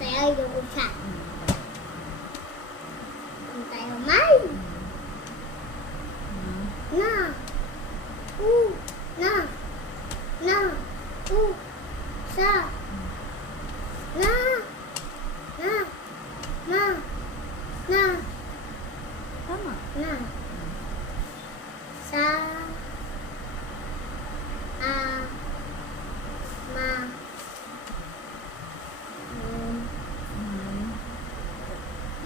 tayo yung usa. Kung tayo may. Na. Na. Na. Sa. Na. Na. Na. Na. Tama. Na. Sa. Ma.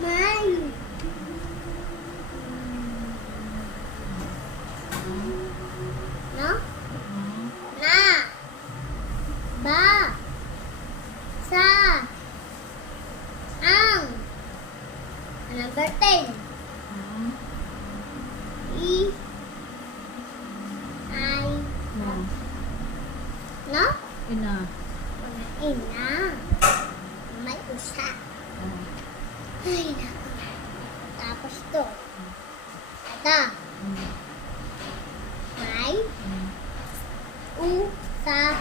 May. No? Na. Ba. Sa. Ang. Number 10. I. I. No? Ina. Ina. May usa. Ay, naku. Tapos to. Ito. May. U. Sa.